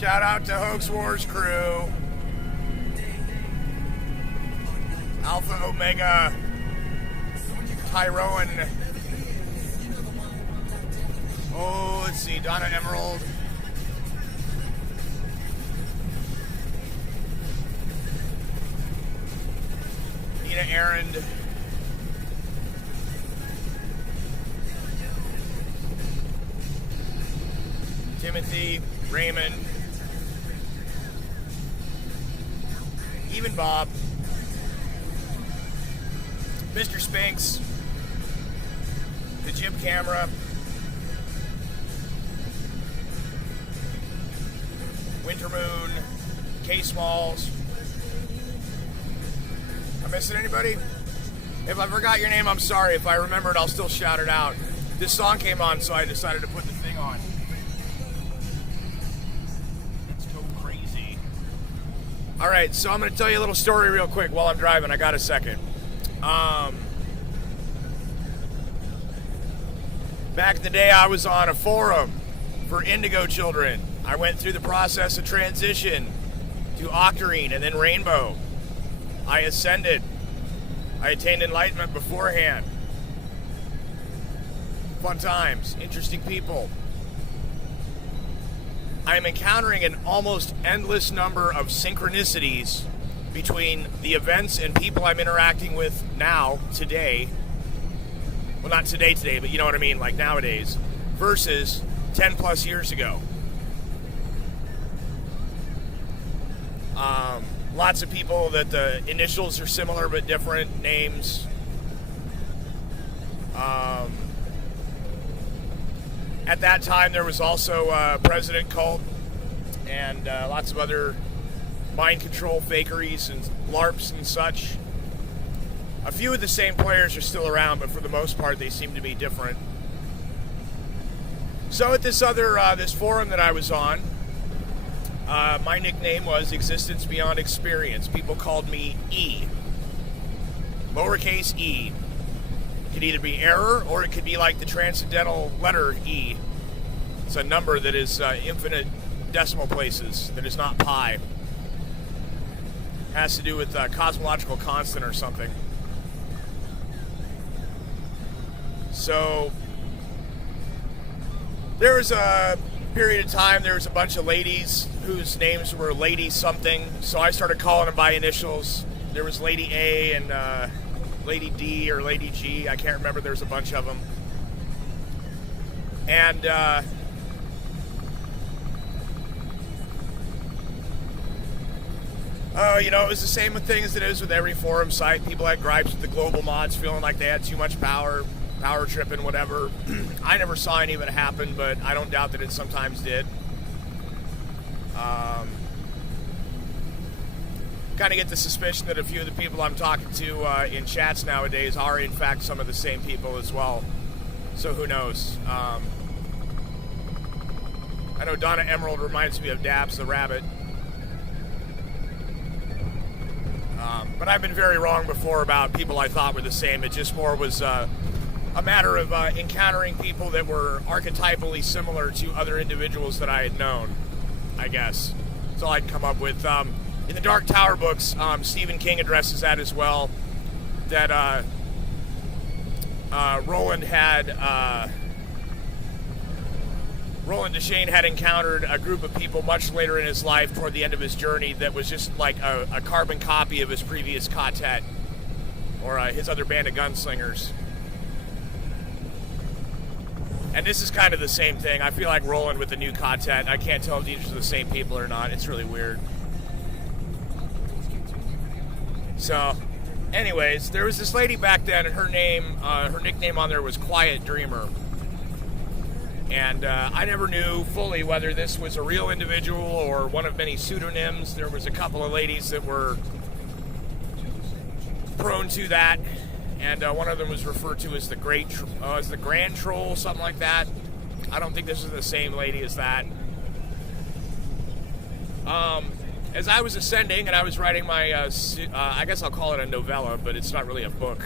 Shout out to Hoax Wars crew. Alpha Omega Tyrone. Oh, let's see, Donna Emerald. Nina Arend. Timothy, Raymond, even Bob, Mr. Spinks, the Jim Camera, Winter Moon, K Smalls. Am I missing anybody? If I forgot your name, I'm sorry. If I remember it, I'll still shout it out. This song came on, so I decided to put the thing on. All right, so I'm going to tell you a little story real quick while I'm driving. I got a second. Back in the day, I was on a forum for indigo children. I went through the process of transition to octarine and then rainbow. I ascended. I attained enlightenment beforehand. Fun times, interesting people. I am encountering an almost endless number of synchronicities between the events and people I'm interacting with now, today. Well, not today, but you know what I mean, like nowadays, versus 10 plus years ago. Lots of people that the initials are similar but different names. At that time, there was also President Cult and lots of other mind control fakeries and LARPs and such. A few of the same players are still around, but for the most part, they seem to be different. So at this this forum that I was on, my nickname was Existence Beyond Experience. People called me E. Lowercase e. It could either be error or it could be like the transcendental letter E. It's a number that is infinite decimal places, that is not pi. Has to do with cosmological constant or something. So there was a period of time, there was a bunch of ladies whose names were Lady something, so I started calling them by initials. There was Lady A and Lady D or Lady G, I can't remember, there's a bunch of them. And you know, it was the same thing as it is with every forum site. People had gripes with the global mods, feeling like they had too much power tripping, whatever. I never saw any of it happen, but I don't doubt that it sometimes did. Kind of get the suspicion that a few of the people I'm talking to in chats nowadays are in fact some of the same people as well. So who knows? I know Donna Emerald reminds me of Dabs the Rabbit. But I've been very wrong before about people I thought were the same. It just more was a matter of encountering people that were archetypally similar to other individuals that I had known, I guess. That's all I'd come up with. In the Dark Tower books, Stephen King addresses that as well, that Roland Deschain had encountered a group of people much later in his life toward the end of his journey that was just like a carbon copy of his previous quartet or his other band of gunslingers. And this is kind of the same thing. I feel like Roland with the new quartet. I can't tell if these are the same people or not. It's really weird. So, anyways, there was this lady back then, and her nickname on there was Quiet Dreamer. And I never knew fully whether this was a real individual or one of many pseudonyms. There was a couple of ladies that were prone to that, and one of them was referred to as the Grand Troll, something like that. I don't think this is the same lady as that. As I was ascending and I was writing my, I guess I'll call it a novella, but it's not really a book.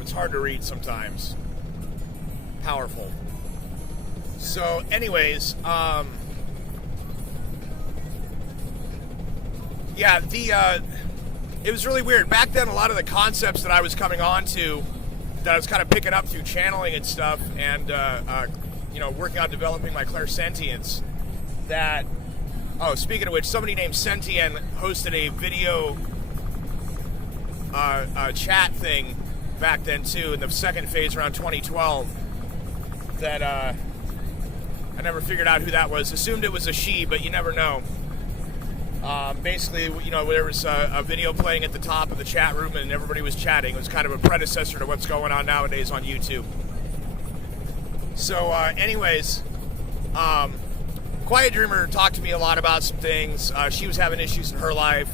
It's hard to read sometimes. Powerful. So, anyways, Yeah, it was really weird. Back then, a lot of the concepts that I was coming on to, that I was kind of picking up through channeling and stuff, and, working on developing my clairsentience, that, speaking of which, somebody named Sentient hosted a video chat thing back then, too, in the second phase around 2012, that, I never figured out who that was. Assumed it was a she, but you never know. Basically, there was a video playing at the top of the chat room and everybody was chatting. It was kind of a predecessor to what's going on nowadays on YouTube. So, anyways, Quiet Dreamer talked to me a lot about some things. She was having issues in her life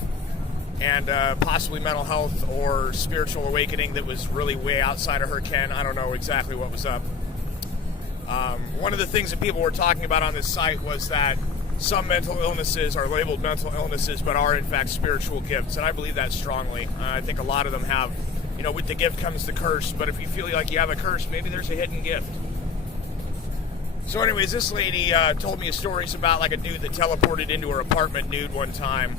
and possibly mental health or spiritual awakening that was really way outside of her ken. I don't know exactly what was up. One of the things that people were talking about on this site was that some mental illnesses are labeled mental illnesses but are in fact spiritual gifts, and I believe that strongly. I think a lot of them have, with the gift comes the curse, but if you feel like you have a curse, maybe there's a hidden gift. So anyways, this lady told me stories about like a dude that teleported into her apartment nude one time.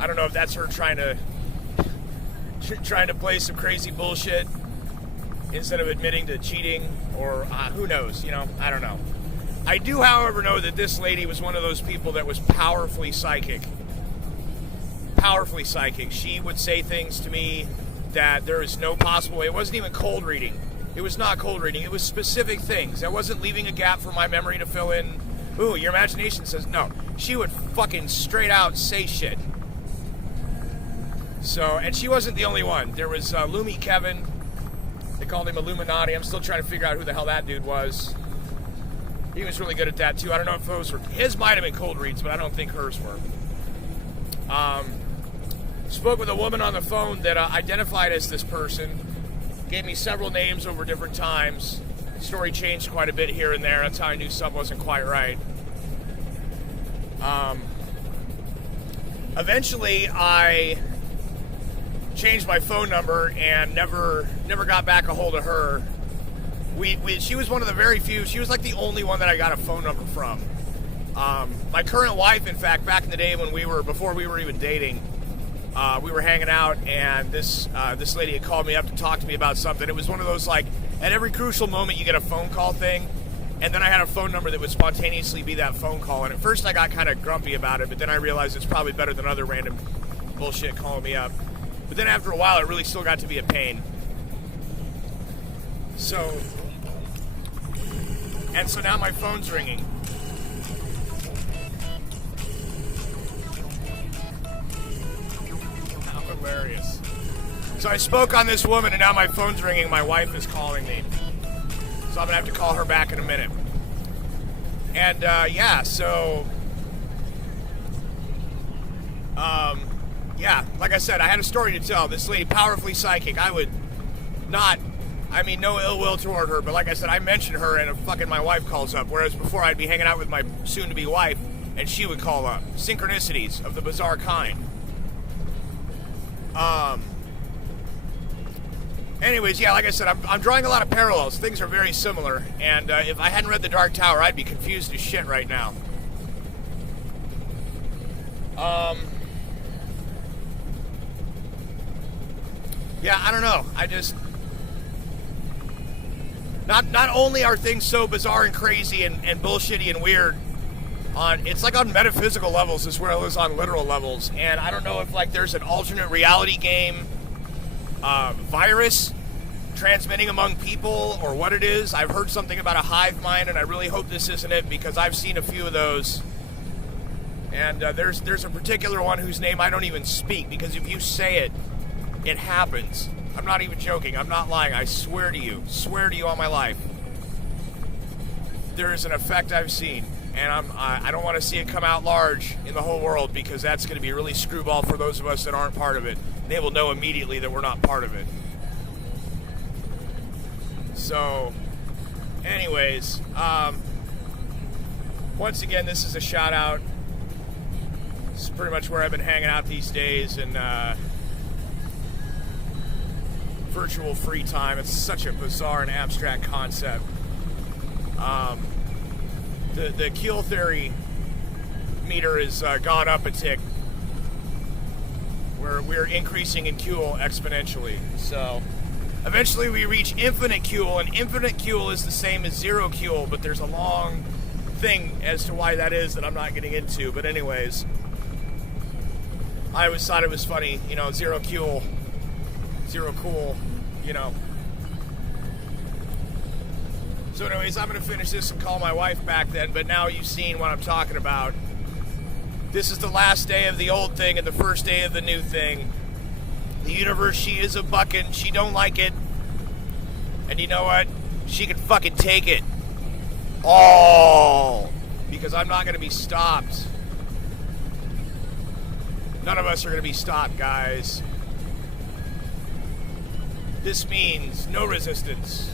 I don't know if that's her trying to play some crazy bullshit instead of admitting to cheating, or who knows, I don't know. I do, however, know that this lady was one of those people that was powerfully psychic. Powerfully psychic. She would say things to me that there is no possible way. It wasn't even cold reading. It was not cold reading. It was specific things. I wasn't leaving a gap for my memory to fill in. Ooh, your imagination says no. She would fucking straight out say shit. So, and she wasn't the only one. There was Lumi Kevin. They called him Illuminati. I'm still trying to figure out who the hell that dude was. He was really good at that, too. I don't know if those were... His might have been cold reads, but I don't think hers were. Spoke with a woman on the phone that identified as this person. Gave me several names over different times. The story changed quite a bit here and there. That's how I knew something wasn't quite right. Eventually, I changed my phone number and never got back a hold of her. She was one of the very few. She was like the only one that I got a phone number from. My current wife, in fact, back in the day before we were even dating, we were hanging out, and this lady had called me up to talk to me about something. It was one of those, like, at every crucial moment you get a phone call thing, and then I had a phone number that would spontaneously be that phone call, and at first I got kind of grumpy about it, but then I realized it's probably better than other random bullshit calling me up. But then after a while, it really still got to be a pain. So now my phone's ringing. How hilarious. So I spoke on this woman, and now my phone's ringing. My wife is calling me. So I'm going to have to call her back in a minute. And, like I said, I had a story to tell. This lady, powerfully psychic. No ill will toward her, but like I said, I mentioned her and my wife calls up, whereas before I'd be hanging out with my soon-to-be wife and she would call up. Synchronicities of the bizarre kind. Anyways, like I said, I'm drawing a lot of parallels. Things are very similar, and if I hadn't read The Dark Tower, I'd be confused as shit right now. I don't know. I just... Not only are things so bizarre and crazy and bullshitty and weird, it's like on metaphysical levels as well as on literal levels. And I don't know if there's an alternate reality game virus transmitting among people or what it is. I've heard something about a hive mind, and I really hope this isn't it because I've seen a few of those. And there's a particular one whose name I don't even speak because if you say it, it happens. I'm not even joking. I'm not lying. I swear to you on my life. There is an effect I've seen, and I don't want to see it come out large in the whole world because that's going to be really screwball for those of us that aren't part of it. They will know immediately that we're not part of it. So, anyways, once again, this is a shout out. This is pretty much where I've been hanging out these days, and virtual free time. It's such a bizarre and abstract concept. The Keel theory meter has gone up a tick We're increasing in Kuhl exponentially. So eventually we reach infinite Kuhl, and infinite Kuhl is the same as 0 Kuhl, but there's a long thing as to why that is that I'm not getting into. But anyways, I always thought it was funny, 0 Kuhl, 0 cool, So anyways, I'm going to finish this and call my wife back then, but now you've seen what I'm talking about. This is the last day of the old thing and the first day of the new thing. The universe, she is a bucking. She don't like it. And you know what? She can fucking take it. All. Because I'm not going to be stopped. None of us are going to be stopped, guys. This means no resistance.